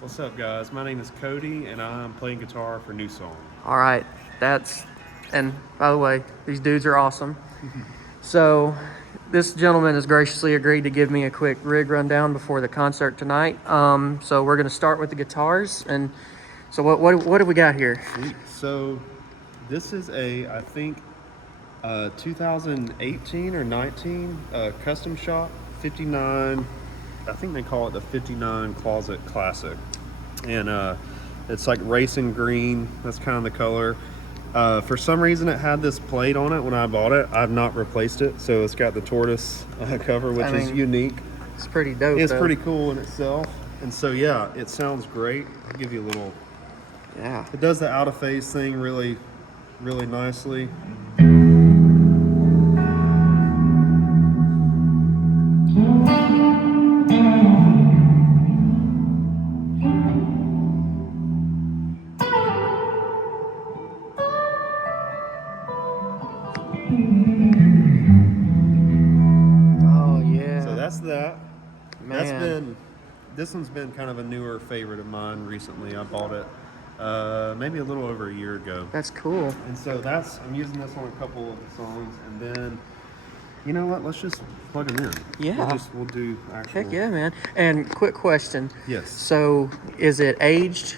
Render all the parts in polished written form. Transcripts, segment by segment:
What's up, guys? My name is Cody, and I'm playing guitar for NewSong. All right, and by the way, these dudes are awesome. So, this gentleman has graciously agreed to give me a quick rig rundown before the concert tonight. So we're gonna start with the guitars, and so what have we got here? Sweet. So, this is I think, 2018 or 19 custom shop 59. I think they call it the 59 Closet Classic, and it's like racing green. That's kind of the color. For some reason, it had this plate on it when I bought it. I've not replaced it, so it's got the tortoise cover, which is unique. It's pretty dope. It's pretty cool in itself, and so yeah, it sounds great. I'll give you a little. Yeah. It does the out of phase thing really, really nicely. Oh yeah. So that's that. Man. This one's been kind of a newer favorite of mine recently. I bought it maybe a little over a year ago. That's cool. And so I'm using this on a couple of the songs, and then, you know what? Let's just plug them in. Yeah. We'll do actual. Heck yeah, man. And quick question. Yes. So, is it aged?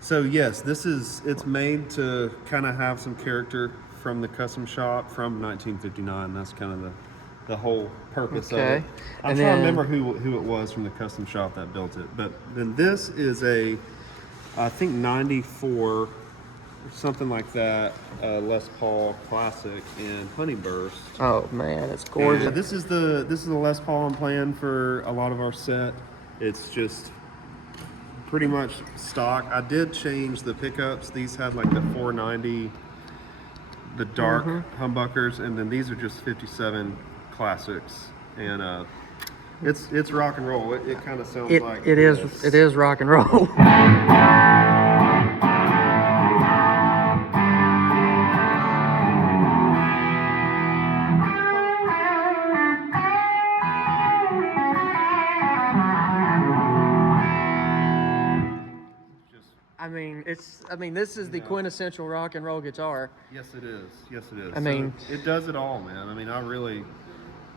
So yes, it's made to kind of have some character from the custom shop from 1959. That's kind of the whole purpose of it. I'm trying to remember who it was from the custom shop that built it. But then this is I think 94 or something like that, Les Paul Classic in Honeyburst. Oh man, it's gorgeous. And this is the Les Paul I'm playing for a lot of our set. It's just pretty much stock. I did change the pickups. These had like the 490, the dark humbuckers, and then these are just 57 classics. And it's rock and roll. It kind of sounds like it is rock and roll. This is the quintessential rock and roll guitar. Yes, it is. Yes, it is. I mean, it does it all, man. I mean,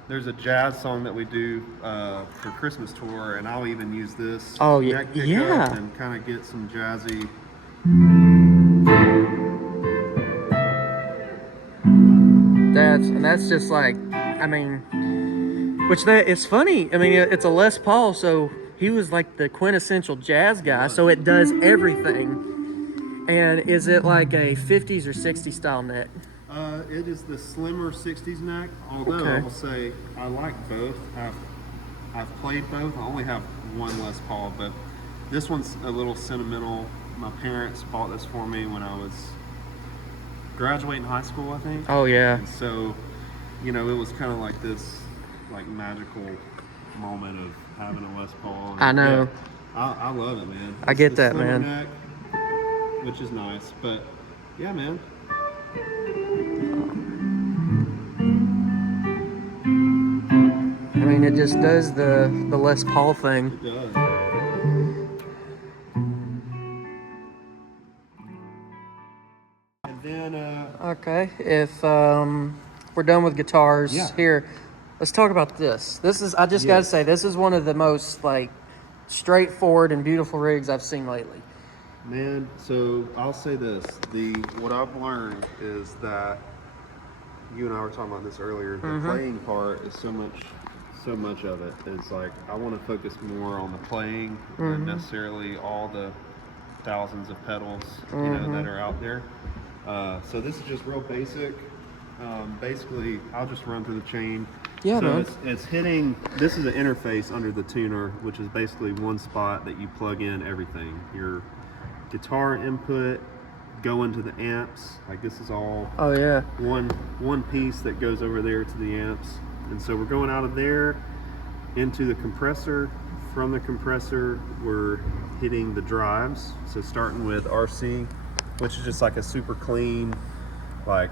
there's a jazz song that we do for Christmas tour, and I'll even use this neck pickup and kind of get some jazzy. That's just like, it's funny. It's a Les Paul, so he was like the quintessential jazz guy, so it does everything. And is it like a 50s or 60s style neck? It is the slimmer 60s neck, although I will say I like both. I've played both. I only have one Les Paul, but this one's a little sentimental. My parents bought this for me when I was graduating high school, I think. Oh yeah. And so, it was kind of like this magical moment of having a Les Paul. And I know. I love it, man. I get that, man. Neck, which is nice, but yeah, man. It just does the Les Paul thing. It does. And then okay, if we're done with guitars here, let's talk about this. I just gotta say, this is one of the most like straightforward and beautiful rigs I've seen lately. Man, so I'll say this: what I've learned is that you and I were talking about this earlier. The playing part is so much of it is like I want to focus more on the playing than necessarily all the thousands of pedals that are out there. So this is just real basic. Basically, I'll just run through the chain. Yeah, so man. It's hitting. This is an interface under the tuner, which is basically one spot that you plug in everything. Your guitar input, go into the amps. Like this is all one piece that goes over there to the amps. And so we're going out of there into the compressor. From the compressor, we're hitting the drives. So starting with RC, which is just like a super clean, like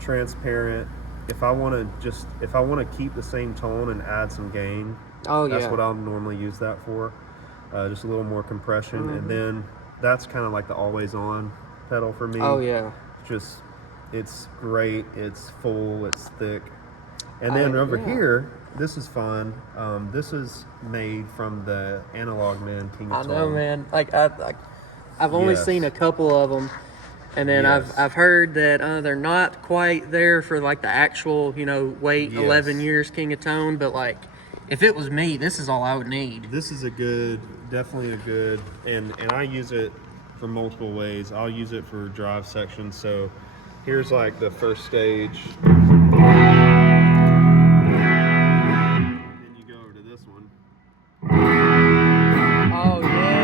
transparent. If I want to keep the same tone and add some gain, that's what I'll normally use that for. just a little more compression, and then that's kind of like the always on pedal for me. Oh yeah. Just, it's great, it's full, it's thick. And then over here, this is fun. This is made from the Analog Man King of I know, Tone. man. I've only seen a couple of them, and then Yes. I've heard that they're not quite there for like the actual, you know, wait 11 years King of Tone. But like, if it was me, this is all I would need. This is definitely a good, and I use it for multiple ways. I'll use it for drive sections. So here's like the first stage. Then you go over to this one. Oh yeah.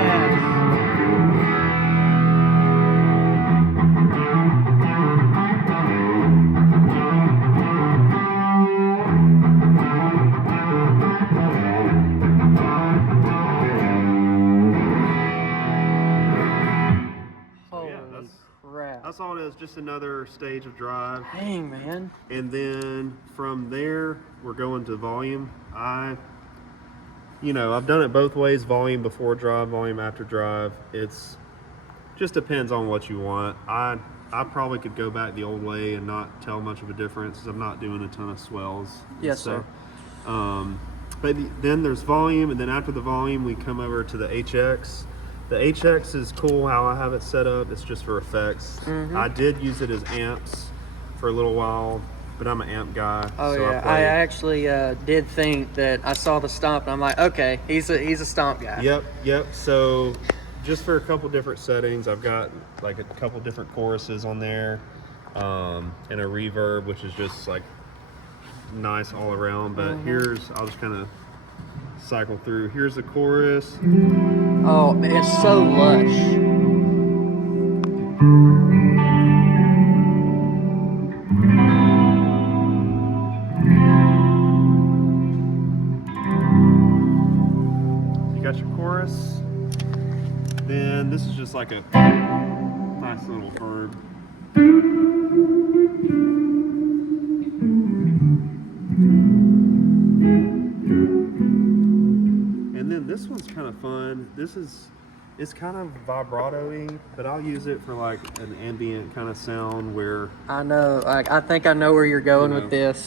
That's all it is, just another stage of drive. Dang, man. And then from there, we're going to volume. I've done it both ways, volume before drive, volume after drive. It's just depends on what you want. I probably could go back the old way and not tell much of a difference because I'm not doing a ton of swells. Yes, sir. But then there's volume, and then after the volume, we come over to the HX. The HX is cool how I have it set up. It's just for effects. I did use it as amps for a little while, but I'm an amp guy. Oh so yeah, I actually did think that I saw the stomp, and I'm like, okay, he's a stomp guy. Yep. So just for a couple different settings, I've got like a couple different choruses on there, and a reverb, which is just like nice all around. But I'll just kind of cycle through. Here's the chorus. Oh, it's so lush. You got your chorus. Then this is just like a nice little verb. And then this one's kind of fun. It's kind of vibrato-y, but I'll use it for like an ambient kind of sound where... I know, like, I think I know where you're going with this.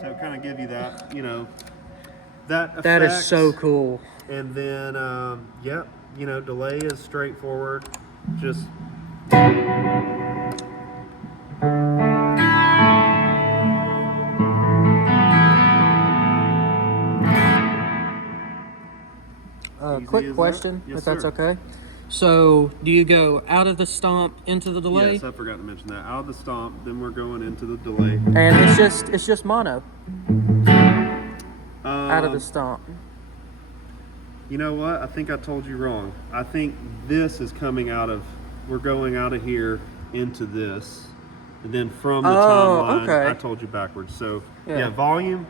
So kind of give you that, that effect. That is so cool. And then, delay is straightforward. Just... Quick question, Yes, if that's sir. okay. So, do you go out of the stomp into the delay? Yes, I forgot to mention that. Out of the stomp, then we're going into the delay. And it's just mono. Out of the stomp. You know what? I think I told you wrong. I think this is coming out of... We're going out of here into this. And then from the timeline, okay. I told you backwards. So, yeah, volume,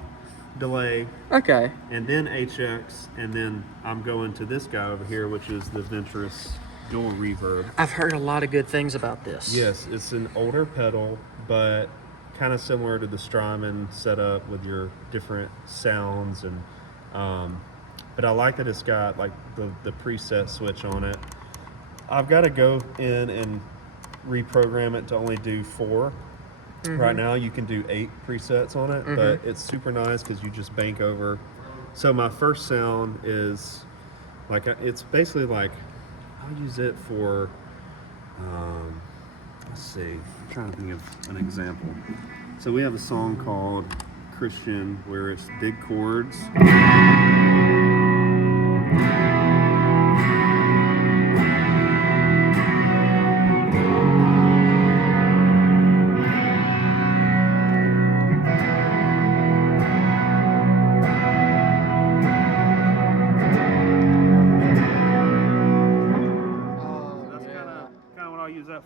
delay, Okay. and then HX, and then I'm going to this guy over here, which is the Venturous dual reverb. I've heard a lot of good things about this. Yes, it's an older pedal, but kind of similar to the Strymon setup with your different sounds, and but I like that it's got like the preset switch on it. I've got to go in and reprogram it to only do 4. Right now you can do 8 presets on it, but it's super nice because you just bank over. So my first sound is like, it's basically like, I'll use it for, let's see, I'm trying to think of an example. So we have a song called Christian where it's big chords.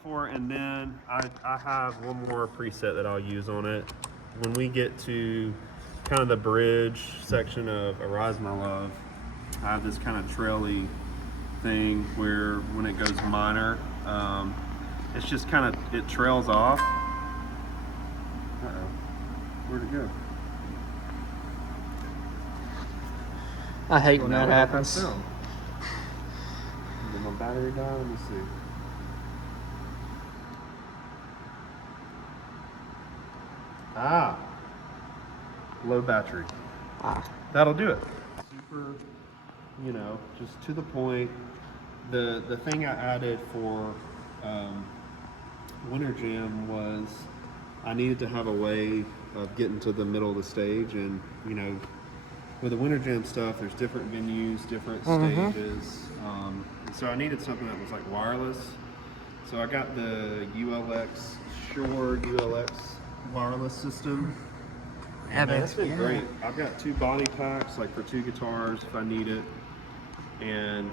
For, and then I have one more preset that I'll use on it. When we get to kind of the bridge section of Arise My Love, I have this kind of traily thing where when it goes minor, It's just kind of, it trails off. Where'd it go? I hate when that happens. Did my battery die? Let me see. Ah, low battery. That'll do it. Super, you know, just to the point. The thing I added for Winter Jam was I needed to have a way of getting to the middle of the stage, and you know, with the Winter Jam stuff, there's different venues, different stages. So I needed something that was like wireless. So I got the Shure ULX wireless system. And that's been great. I've got 2 body packs, like for 2 guitars if I need it. And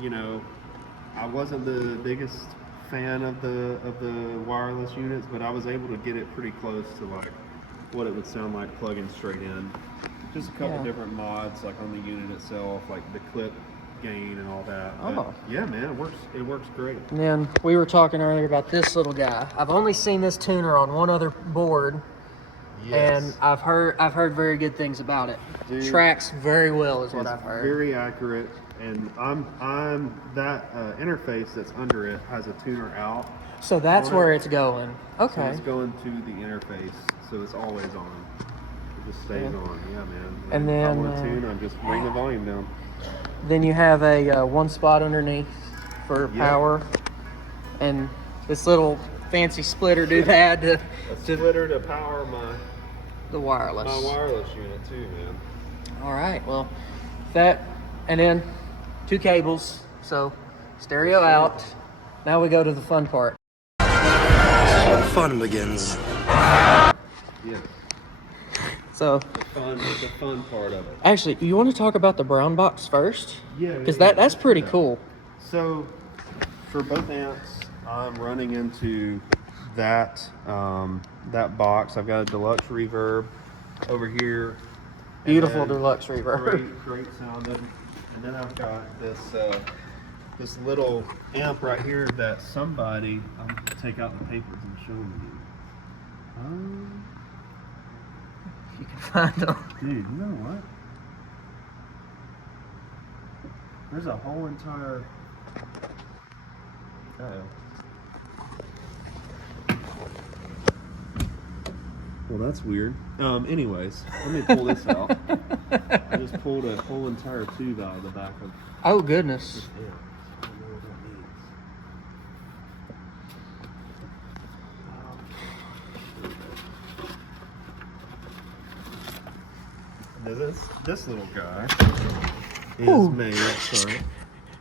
you know, I wasn't the biggest fan of the wireless units, but I was able to get it pretty close to like what it would sound like plugging straight in. Just a couple different mods like on the unit itself, like the clip gain and all that. But yeah, man, it works great. And then we were talking earlier about this little guy. I've only seen this tuner on one other board. Yes. And I've heard very good things about it. Dude, tracks very well is what I've heard. Very accurate, and I'm that interface that's under it has a tuner out. So that's where it's going. Okay. So it's going to the interface, so it's always on. It just stays on. Yeah, man. And then I want to tune, I just bring the volume down. Then you have a one spot underneath for power, and this little fancy splitter doodad to splitter to power the wireless. My wireless unit too, man. All right, well, that, and then 2 cables, so stereo out. Now we go to the fun part. This is where the fun begins. Yeah. So the fun part of it. Actually, you want to talk about the brown box first? Yeah. Because that's pretty cool. So for both amps, I'm running into that that box. I've got a deluxe reverb over here. Beautiful deluxe reverb. Great sounding. And then I've got this this little amp right here that somebody, I'm gonna take out the papers and show them to you. You can find them. Dude, you know what? There's a whole entire. Well, that's weird. Anyways, let me pull this out. I just pulled a whole entire tube out of the back of. Oh goodness. Yeah. I don't know what that means. This little guy is made. Sorry.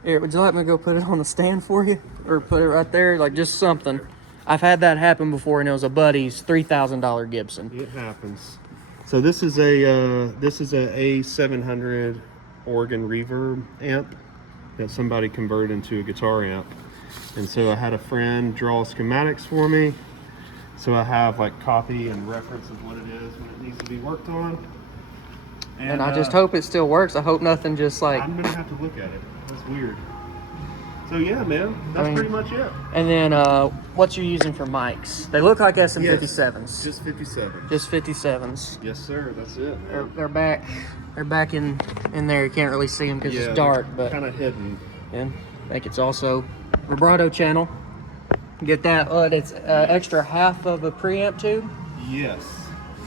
Here, would you like me to go put it on the stand for you, or put it right there, like just something? I've had that happen before, and it was a buddy's $3,000 Gibson. It happens. So this is a A700 organ reverb amp that somebody converted into a guitar amp, and so I had a friend draw schematics for me, so I have like copy and reference of what it is when it needs to be worked on. And I just hope it still works. I hope nothing just like. I'm gonna have to look at it. That's weird. So yeah, man, that's pretty much it. And then what you're using for mics? They look like SM57s. Yes, just 57. Just 57s. Yes, sir. That's it. They're back. They're back in there. You can't really see them because it's dark, but kind of hidden. And I think it's also vibrato channel. Get that? It's extra half of a preamp tube. Yes.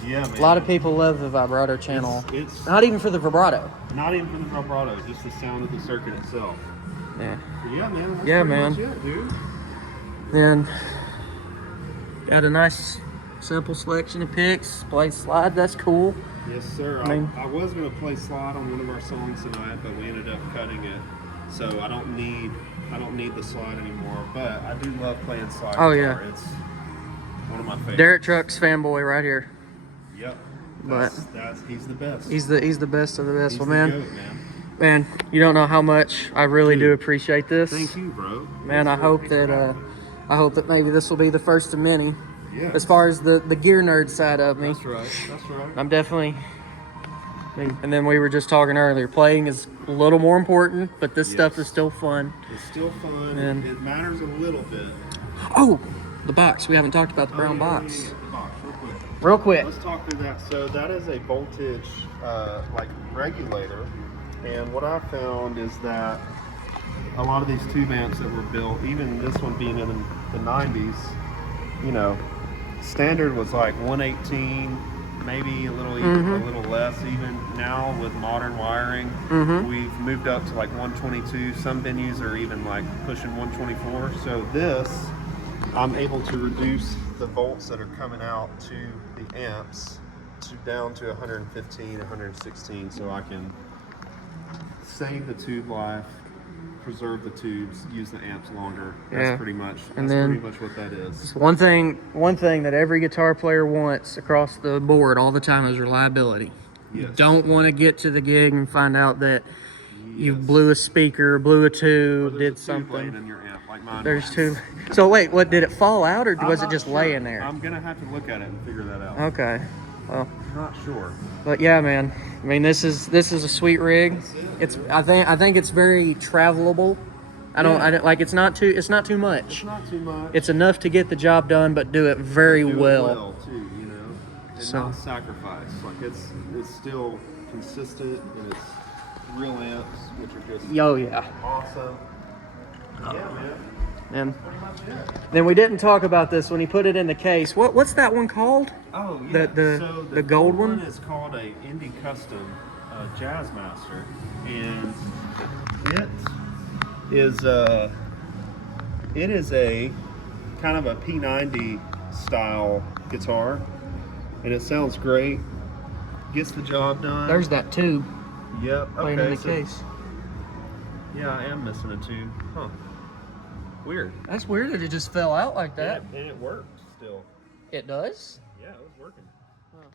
Yeah, man. A lot of people love the vibrato channel. It's not even for the vibrato. Not even for the vibrato. Just the sound of the circuit itself. Yeah. Yeah, man. That's yeah, pretty man. much it, dude. Then got a nice simple selection of picks. Play slide. That's cool. Yes, sir. I was gonna play slide on one of our songs tonight, but we ended up cutting it. So I don't need the slide anymore. But I do love playing slide. Oh guitar. yeah. It's one of my favorites. Derek Trucks fanboy right here. Yep. He's the best. He's the best of the best. He's well, the man. goat, man. Man, you don't know how much I really do appreciate this. Thank you, bro. Man, I hope that maybe this will be the first of many. Yeah. As far as the gear nerd side of me. That's right. I'm definitely And then we were just talking earlier, playing is a little more important, but this stuff is still fun. It's still fun. And it matters a little bit. oh, the box. We haven't talked about the brown box. Yeah, the box, real quick. Real quick. Let's talk through that. So that is a voltage like regulator, and what I found is that a lot of these tube amps that were built, even this one being in the 90s, you know, standard was like 118, maybe a little even, a little less. Even now with modern wiring, we've moved up to like 122. Some venues are even like pushing 124. So this, I'm able to reduce the volts that are coming out to the amps down to 115, 116, so I can save the tube life, preserve the tubes, use the amps longer. That's pretty much what that is. One thing that every guitar player wants across the board all the time is reliability. You don't want to get to the gig and find out that you blew a speaker, blew a tube, did something. In your amp, like mine There's was. two. So wait, what, did it fall out, or was it just Sure. laying there? I'm gonna have to look at it and figure that out. Okay. Well, Not sure. but yeah, man. I mean, this is a sweet rig. It's I think it's very travelable. I don't like it's not too much. It's not too much. It's enough to get the job done, but do it very Do it well. too, you know, and So- not sacrifice. Like it's still consistent, and it's real amps, which are just Oh yeah. awesome. Yeah, man. And Pretty much it. then we didn't talk about this when he put it in the case. What's that one called? Oh yeah. The So gold one? is called a Indie Custom Jazz Master, and it is a kind of a P90 style guitar, and it sounds great. Gets the job done. There's that tube Yep. playing Okay. in the case. Yeah, I am missing a tube. Huh. Weird. That's weird that it just fell out like that. And it worked still. It does? Yeah, it was working. Huh.